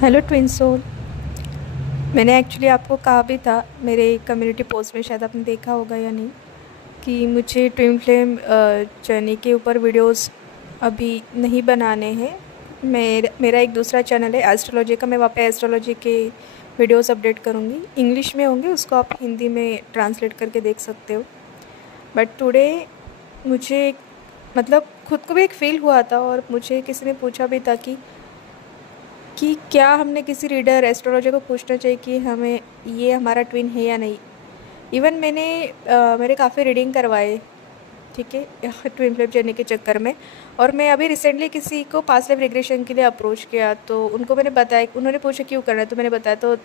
Hello twin soul. मैंने actually आपको कहा भी था मेरे कम्युनिटी पोस्ट में, शायद आपने देखा होगा या नहीं, कि मुझे ट्विन फ्लेम जर्नी के ऊपर वीडियोस अभी नहीं बनाने हैं। मेरा एक दूसरा चैनल है एस्ट्रोलॉजी का, मैं वहाँ पे एस्ट्रोलॉजी के वीडियोस अपडेट करूँगी। इंग्लिश में होंगे, उसको आप हिंदी में ट्रांसलेट करके देख सकते हो। बट टुडे मुझे मतलब खुद को भी एक फ़ील हुआ था, और मुझे किसी ने पूछा भी था कि क्या हमने किसी रीडर एस्ट्रोलॉजर को पूछना चाहिए कि हमें ये हमारा ट्विन है या नहीं। इवन मेरे काफ़ी रीडिंग करवाए, ठीक है, ट्विन फ्लेम जर्नी के चक्कर में। और मैं अभी रिसेंटली किसी को पास्ट लाइफ रिग्रेशन के लिए अप्रोच किया, तो उनको मैंने बताया, उन्होंने पूछा क्यों करना है, तो मैंने बताया, तो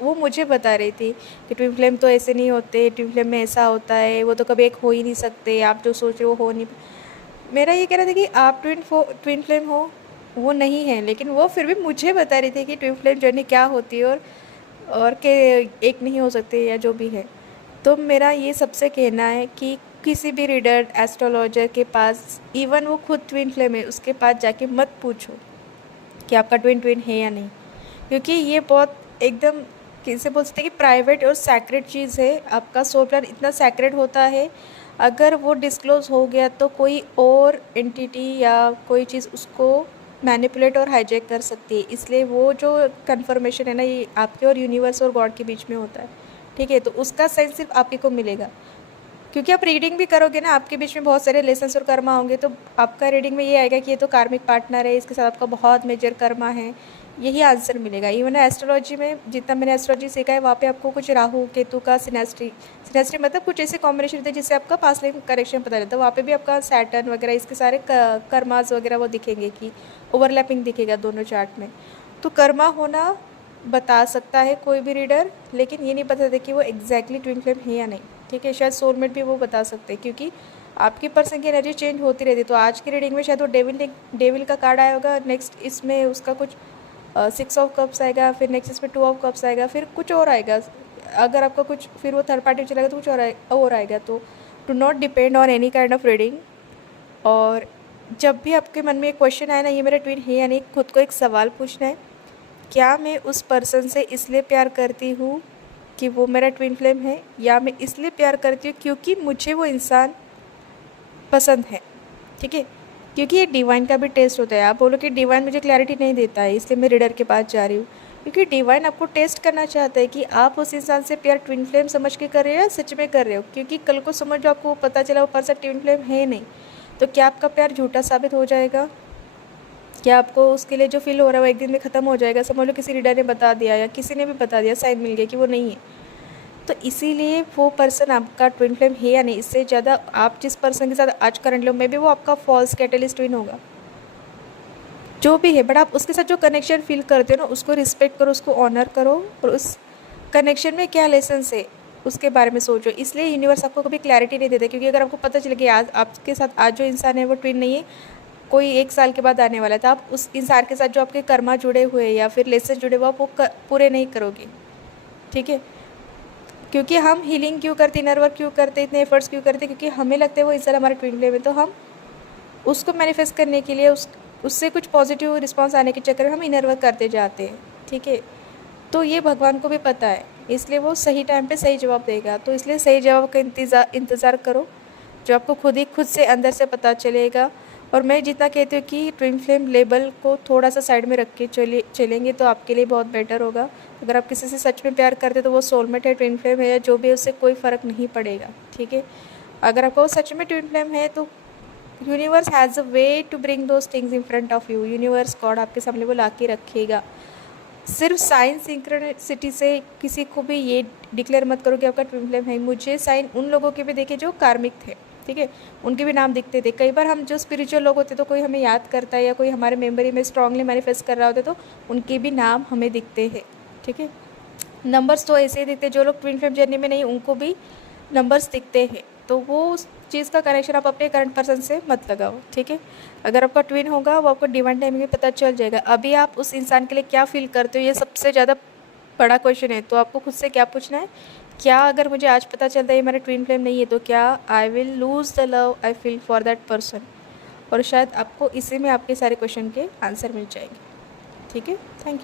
वो मुझे बता रही थी कि ट्विन फ्लेम तो ऐसे नहीं होते, ट्विन फ्लेम में ऐसा होता है, वो तो कभी एक हो ही नहीं सकते, आप जो सोच रहे हो नहीं। मेरा ये कहना था कि आप ट्विन फ्लेम हो, वो नहीं है, लेकिन वो फिर भी मुझे बता रही थी कि ट्विन फ्लेम जर्नी क्या होती है, और कि एक नहीं हो सकते या जो भी है। तो मेरा ये सबसे कहना है कि किसी भी रीडर एस्ट्रोलॉजर के पास, इवन वो खुद ट्विन फ्लेम है, उसके पास जाके मत पूछो कि आपका ट्विन ट्विन है या नहीं, क्योंकि ये बहुत एकदम किसे बोल सकते हैं कि प्राइवेट और सैक्रेड चीज़ है। आपका सोल प्लान इतना सैक्रेड होता है, अगर वो डिस्क्लोज हो गया तो कोई और एंटिटी या कोई चीज़ उसको मैनिपुलेट और हाईजैक कर सकती है। इसलिए वो जो कन्फर्मेशन है ना, ये आपके और यूनिवर्स और गॉड के बीच में होता है, ठीक है। तो उसका साइन सिर्फ आप ही को मिलेगा, क्योंकि आप रीडिंग भी करोगे ना, आपके बीच में बहुत सारे लेसन्स और कर्मा होंगे, तो आपका रीडिंग में ये आएगा कि ये तो कार्मिक पार्टनर है, इसके साथ आपका बहुत मेजर कर्मा है, यही आंसर मिलेगा। इवन एस्ट्रोलॉजी में जितना मैंने एस्ट्रोलॉजी सीखा है, वहाँ पे आपको कुछ राहु केतु का सिनेस्ट्री मतलब कुछ ऐसे कॉम्बिनेशन होते हैं जिससे आपका पास्ट लाइफ करेक्शन पता चलता है। वहाँ पे भी आपका सैटर्न वगैरह, इसके सारे कर्मास वगैरह वो दिखेंगे, कि ओवरलैपिंग दिखेगा दोनों चार्ट में। तो कर्मा होना बता सकता है कोई भी रीडर, लेकिन ये नहीं बता सकता कि वो एग्जैक्टली ट्विन फ्लेम है या नहीं, ठीक है। शायद सोलमेट भी वो बता सकते हैं, क्योंकि आपकी पर्सन की एनर्जी चेंज होती रहती है। तो आज की रीडिंग में शायद वो डेविल का कार्ड आया होगा, नेक्स्ट इसमें उसका कुछ 6 ऑफ कप्स आएगा, फिर नेक्स्ट इसमें 2 ऑफ कप्स आएगा, फिर कुछ और आएगा। अगर आपका कुछ फिर वो थर्ड पार्टी चलेगा तो कुछ और आएगा। तो do not depend on any kind of reading. और जब भी आपके मन में एक क्वेश्चन आए ना, ये मेरा ट्विन है या नहीं, खुद को एक सवाल पूछना है, क्या मैं उस पर्सन से इसलिए प्यार करती हूँ कि वो मेरा ट्विन फ्लेम है, या मैं इसलिए प्यार करती हूँ क्योंकि मुझे वो इंसान पसंद है, ठीक है। क्योंकि ये डिवाइन का भी टेस्ट होता है। आप बोलो कि डिवाइन मुझे क्लैरिटी नहीं देता है, इसलिए मैं रीडर के पास जा रही हूँ, क्योंकि डिवाइन आपको टेस्ट करना चाहता है कि आप उस इंसान से प्यार ट्विन फ्लेम समझ के कर रहे हो या सच में कर रहे हो। क्योंकि कल को समझ लो आपको पता चला वो पर्सन ट्विन फ्लेम है नहीं, तो क्या आपका प्यार झूठा साबित हो जाएगा? क्या आपको उसके लिए जो फील हो रहा है वो एक दिन में ख़त्म हो जाएगा? समझ लो किसी रीडर ने बता दिया या किसी ने भी बता दिया, साइन मिल गया कि वो नहीं है, तो इसीलिए वो पर्सन आपका ट्विन फ्लेम है या नहीं, इससे ज़्यादा आप जिस पर्सन के साथ आज करंट लो, मे बी वो आपका फॉल्स कैटलिस्ट ट्विन होगा, जो भी है। बट आप उसके साथ जो कनेक्शन फील करते हो ना, उसको रिस्पेक्ट करो, उसको ऑनर करो, और उस कनेक्शन में क्या लेसन है उसके बारे में सोचो। इसलिए यूनिवर्स आपको कभी क्लैरिटी नहीं देता, क्योंकि अगर आपको पता चले कि आज आपके साथ आज जो इंसान है वो ट्विन नहीं है, कोई 1 साल के बाद आने वाला है, तो आप उस इंसान के साथ जो आपके कर्मा जुड़े हुए या फिर लेसन जुड़े हुए आप वो पूरे नहीं करोगे, ठीक है। क्योंकि हम हीलिंग क्यों करते, इनर वर्क क्यों करते, इतने एफर्ट्स क्यों करते, क्योंकि हमें लगता है वो इंसान हमारे ट्विन फ्लेम है, तो हम उसको मैनिफेस्ट करने के लिए उससे कुछ पॉजिटिव रिस्पांस आने के चक्कर में हम इनर वर्क करते जाते हैं, ठीक है। तो ये भगवान को भी पता है, इसलिए वो सही टाइम पे सही जवाब देगा। तो इसलिए सही जवाब का इंतज़ार करो, जो आपको खुद से अंदर से पता चलेगा। और मैं जितना कहती हूँ कि ट्विन फ्लेम लेबल को थोड़ा सा साइड में रख के चलेंगे तो आपके लिए बहुत बेटर होगा। अगर आप किसी से सच में प्यार करते तो वो सोलमेट है, ट्विन फ्लेम है या जो भी है, उससे कोई फ़र्क नहीं पड़ेगा, ठीक है। अगर आपको सच में ट्विन फ्लेम है तो universe has a way to bring those things in front of you. Universe God आपके सामने वो ला के रखेगा। सिर्फ साइन सिंक्रोनिसिटी से किसी को भी ये डिक्लेयर मत करो कि आपका ट्विन फ्लेम है। मुझे साइन उन लोगों के भी देखे जो कार्मिक थे, ठीक है, उनके भी नाम दिखते थे। कई बार हम जो स्पिरिचुअल लोग होते तो कोई हमें याद करता है या कोई हमारे मेमोरी में स्ट्रांगली मैनिफेस्ट कर रहा होता तो उनके भी नाम हमें दिखते हैं, ठीक है। नंबर्स तो ऐसे ही दिखते हैं, जो लोग ट्विन फ्लेम जर्नी में नहीं उनको भी नंबर्स दिखते हैं। तो वो उस चीज़ का कनेक्शन आप अपने करंट पर्सन से मत लगाओ, ठीक है। अगर आपका ट्विन होगा वो आपको डिवाइन टाइमिंग में पता चल जाएगा। अभी आप उस इंसान के लिए क्या फील करते हो, ये सबसे ज़्यादा बड़ा क्वेश्चन है। तो आपको खुद से क्या पूछना है, क्या अगर मुझे आज पता चलता है ये मेरा ट्विन फ्लेम नहीं है, तो क्या I will lose the love I feel for that person. और शायद आपको इसी में आपके सारे क्वेश्चन के आंसर मिल जाएंगे, ठीक है। Thank you.